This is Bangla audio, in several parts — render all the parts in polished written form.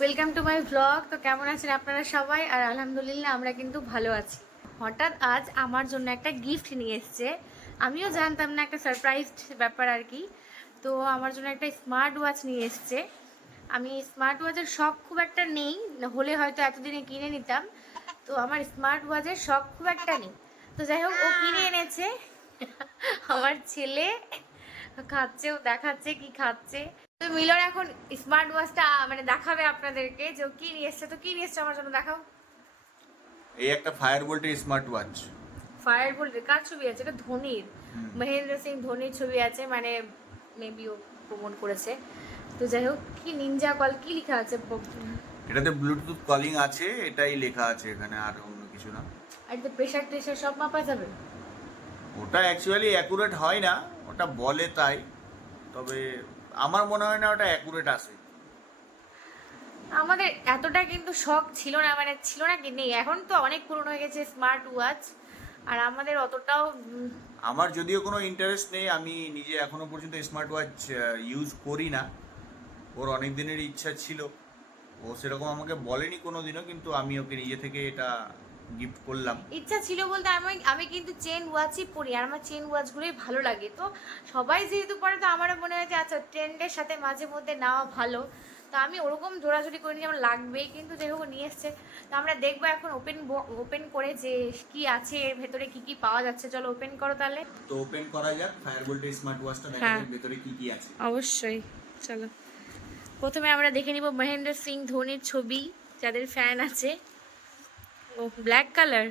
Welcome to my blog. তো কেমন আছেন আপনারা সবাই? আর আলহামদুলিল্লাহ আমরা কিন্তু ভালো আছি। হঠাৎ আজ আমার জন্য একটা গিফট নিয়ে এসছে। আমিও জানতাম না, একটা সারপ্রাইজড ব্যাপার আর কি। তো আমার জন্য একটা স্মার্ট ওয়াচ নিয়ে এসছে। আমি স্মার্ট ওয়াচের শখ খুব একটা নেই, হলে হয়তো এতদিনে কিনে নিতাম। তো আমার স্মার্ট ওয়াচের শখ খুব একটা নেই। তো যাই হোক, ও কিনে এনেছে। আমার ছেলে খাচ্ছে, ও দেখাচ্ছে কি খাচ্ছে। তো মিলন এখন স্মার্ট ওয়াচটা মানে দেখাবে আপনাদেরকে যে ও কি নিয়ে এসছে। তো কি নিয়ে এসছে আমার জন্য দেখাও। এই একটা ফায়ার বোল্টের স্মার্ট ওয়াচ। ফায়ার বোল্টের কার ছবি আছে? এটা ধোনির, মহেন্দ্র সিং ধোনির ছবি আছে, মানে মেবি ও প্রমোট করেছে। তো যাই হোক, কি নিনজা কল কি লেখা আছে? এটাতে ব্লুটুথ কলিং আছে, এটাই লেখা আছে এখানে, আর অন্য কিছু না। আর তো প্রেশার টেশার সব মাপা যাবে? ওটা অ্যাকচুয়ালি অ্যাকুরেট হয় না, ওটা বলে তাই। তবে আমার মনে হয় না ওটা অ্যাকুরেট আসে। আমাদের এতটা কিন্তু শখ ছিল না, মানে ছিল না কি নেই, এখন তো অনেক পুরনো হয়ে গেছে স্মার্ট ওয়াচ। আর আমাদের অতটাও আমার যদিও কোনো ইন্টারেস্ট নেই, আমি নিজে এখনো পর্যন্ত স্মার্ট ওয়াচ ইউজ করি না। ওর অনেক দিনের ইচ্ছা ছিল, ও সেরকম আমাকে বলেনি কোনো দিনও, কিন্তু আমি ওকে নিজে থেকে এটা গিফট করলাম। ইচ্ছা ছিল বলতে আমি আমি কিন্তু চেন ওয়াচই পরি, আর আমার চেন ওয়াচগুলোই ভালো লাগে। তো সবাই যেহেতু পরে, তো আমারও মনে হয় যে আচ্ছা ট্রেন্ডের সাথে মাঝে মধ্যে নেওয়া ভালো। তো আমি ওরকম জোড়াজুড়ি করিনি, যেমন লাগবেই, কিন্তু যেহেতু নিয়ে এসছে তো আমরা দেখবো এখন ওপেন করে যে কি আছে এর ভেতরে, কি কি পাওয়া যাচ্ছে। চলো ওপেন করো তাহলে। তো ওপেন করা যাক ফায়ার বোল্টের স্মার্ট ওয়াচটা, দেখা হ্যাঁ, যাক ভেতরে কি কি আছে। অবশ্যই। চলো প্রথমে আমরা দেখে নিব মহেন্দ্র সিং ধোনির ছবি, যাদের ফ্যান আছে। ও ব্ল্যাক কালার।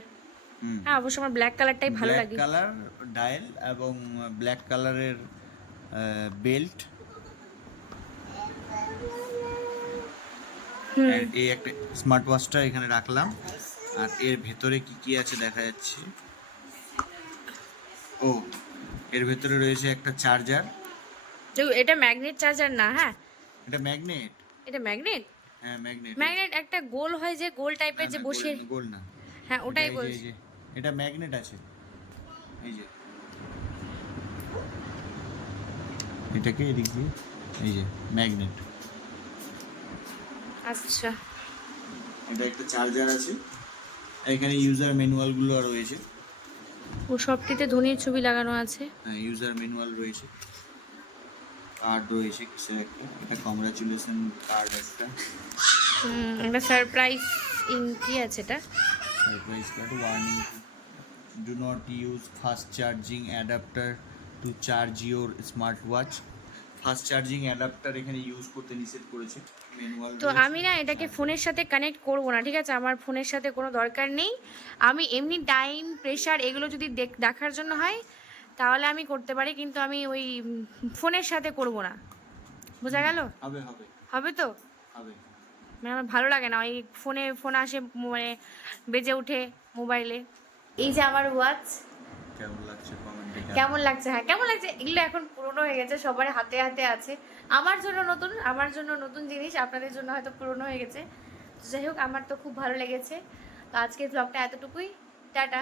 হ্যাঁ, অবশ্য আমার ব্ল্যাক কালারটাই ভালো ব্ল্যাক লাগে। কালার ডায়াল এবং ব্ল্যাক কালারের বেল্ট। এই একটা স্মার্ট ওয়াচটা এখানে রাখলাম, আর এর ভেতরে কি কি আছে দেখা যাচ্ছে। ও, এর ভেতরে রয়েছে একটা চার্জার। তো এটা ম্যাগনেট চার্জার না? হ্যাঁ, এটা ম্যাগনেট। এটা ম্যাগনেট। হ্যাঁ ম্যাগনেট। ম্যাগনেট একটা গোল হয় যে, গোল টাইপের যে না, বসে। গোল না। হ্যাঁ, এটা ওটাই এই যে বলছি। এটা ম্যাগনেট আছে। এই যে এটাকে এদিক দিয়ে, এই যে ম্যাগনেট। আচ্ছা, এটা একটা চার্জার আছে, এখানে ইউজার ম্যানুয়ালগুলো রয়েছে। ও সবটিতে ধোনির ছবি লাগানো আছে। হ্যাঁ, ইউজার ম্যানুয়াল রয়েছে, কার্ড রয়েছে কিসের একটা, এটা কংগ্রাচুলেশন কার্ড একটা। একটা সারপ্রাইজ ইন কি আছে এটা? Surprise card. Warning, do not use fast charging adapter to charge your smart watch. Fast charging adapter এখানে ইউজ করতে নিষেধ করেছে। ম্যানুয়াল। তো আমি না এটাকে ফোনের সাথে কানেক্ট করব না, ঠিক আছে? আমার ফোনের সাথে কোনো দরকার নেই। আমি এমনি টাইম, প্রেশার এগুলো যদি দেখার জন্য হয় তাহলে আমি করতে পারি, কিন্তু আমি ওই ফোনের সাথে করব না। বোঝা গেল? হবে হবে হবে তো? হবে। মানে আমার ভালো লাগে না ওই ফোন আসে, মানে বেজে ওঠে মোবাইলে। এই যে আমার ওয়াচ, কেমন লাগছে কমেন্টে? কেমন লাগছে? হ্যাঁ, কেমন লাগছে? এগুলো এখন পুরনো হয়ে গেছে, সবার হাতে হাতে আছে। আমার জন্য নতুন, আমার জন্য নতুন জিনিস, আপনাদের জন্য হয়তো পুরনো হয়ে গেছে। তো যাই হোক, আমার তো খুব ভালো লেগেছে। তো আজকের ব্লগটা এতটুকুই। টাটা।